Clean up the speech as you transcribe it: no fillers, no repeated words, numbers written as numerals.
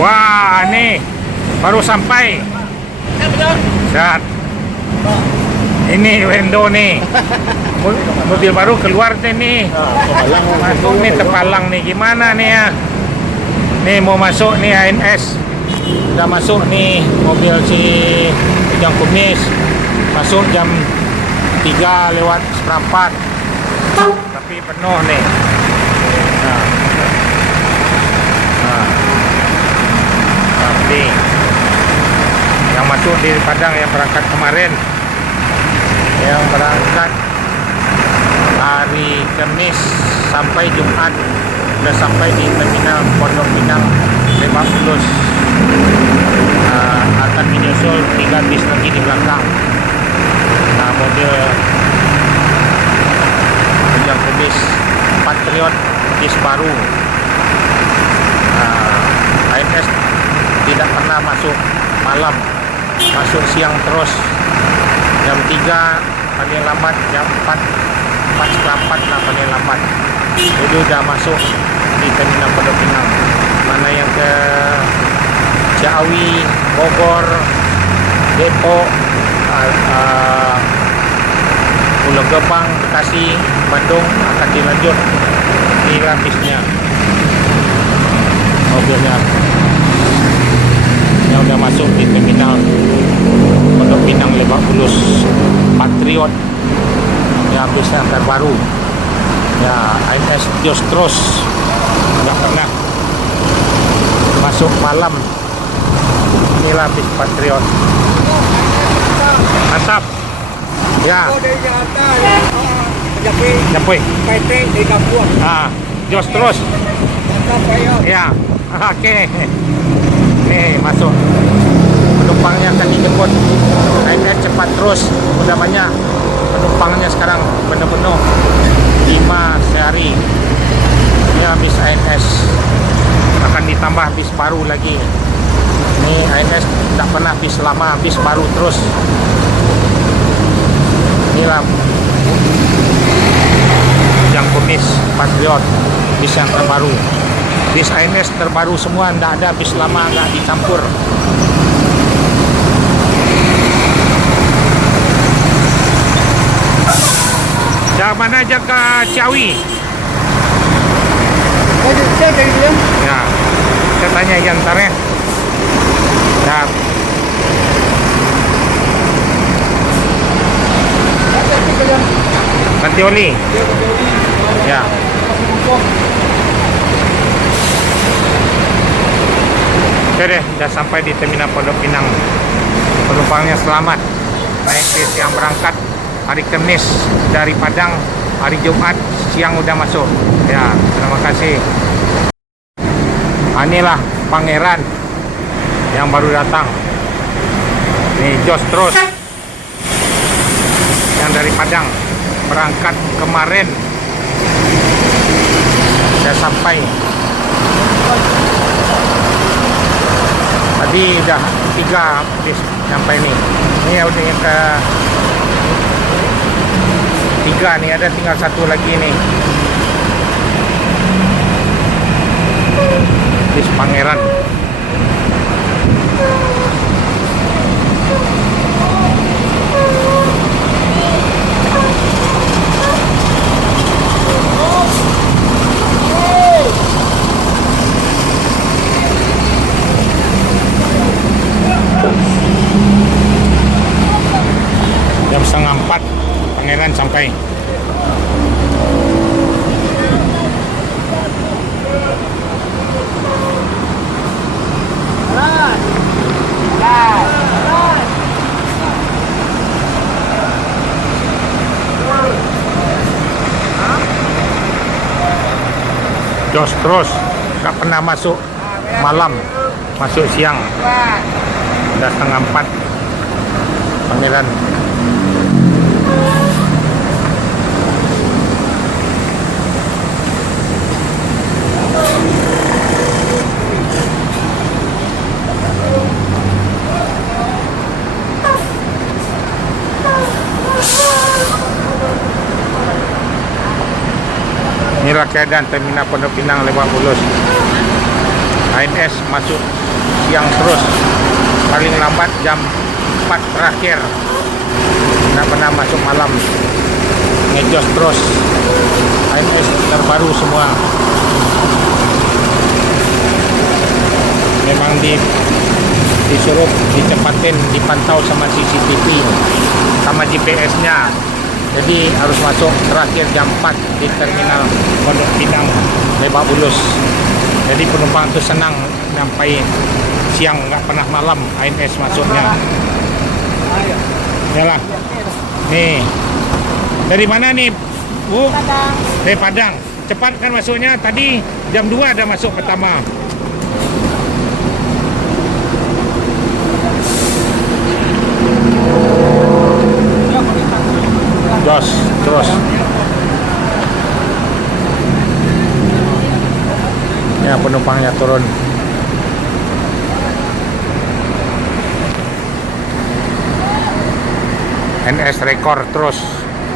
Wah, nih baru sampai. Saat ini Wendo nih, mobil baru keluar deh nih. Masuk nih Tepalang nih, gimana nih ya? Nih mau masuk nih ANS, udah masuk nih mobil si Ujang Kumis, masuk jam 3:04, tapi penuh nih. Tapi yang masuk di Padang yang berangkat kemarin, yang berangkat hari Kamis sampai Jumat, udah sampai di terminal Pondok Pinang Lebak Bulus. Akan menyusul 3 bis lagi di belakang. Mobil Ujang Kumis Patriot bis baru. ANS tidak pernah masuk malam, masuk siang terus. Jam 3 paling lambat, jam 4:04 lah paling lambat. Jadi udah masuk di terminal Pondok Pinang. Mana yang ke Ciawi, Bogor, Depok, Pulau Gebang, Bekasi, Bandung akan dilanjut di bisnya. Mobilnya yang udah masuk di terminal Pondok Pinang Lebak Bulus Patriot, ya bis yang terbaru ya, ANS Jostros. Nggak pernah masuk malam. Inilah bis Patriot, mantap ya. Japui di Kampung. Jostros ya. Oke. Nih masuk, penumpangnya akan dijemput. ANS cepat terus, udah banyak penumpangnya sekarang, penuh-penuh 5 sehari. Ya, bis ANS akan ditambah bis baru lagi. Ini ANS tidak pernah bis lama, bis baru terus. Inilah Ujang Kumis Patriot, bis yang terbaru. Bis ANS terbaru semua, tidak ada bis lama, nggak dicampur. Yang mana aja ke Ciawi? Ya, saya tanya antaranya. Ya. Nanti Oli. Ya. Oke deh, udah sampai di terminal Pondok Pinang. Penumpangnya selamat. Naik bis yang berangkat hari Kamis dari Padang, hari Jumat siang udah masuk. Ya, terima kasih. Inilah Pangeran yang baru datang. Ini Jostros yang dari Padang berangkat kemarin. Sudah sampai. Tadi udah 3 bis sampai nih. Ini udah yang ke 3 nih, ada tinggal 1 lagi nih. Bis Pangeran. Jam 3:30 Pangeran sampai. Jostros gak pernah masuk malam, masuk siang. Udah 3:30 Pangeran. Inilah keadaan terminal Pondok Pinang Lebak Bulus. ANS masuk siang terus, paling lambat jam 4 terakhir, nggak pernah masuk malam, ngejos terus. ANS terbaru semua, memang disuruh dicepatin, dipantau sama CCTV sama GPS-nya. Jadi harus masuk terakhir jam 4 di terminal Pondok Pinang Lebak Bulus. Jadi penumpang itu senang sampai siang, nggak pernah malam ANS masuknya. Yalah. Nih. Dari mana nih, Bu? Padang. Dari Padang. Cepat kan masuknya? Tadi jam 2 ada masuk pertama. Jos, terus. Ya, penumpangnya turun. NS rekor terus.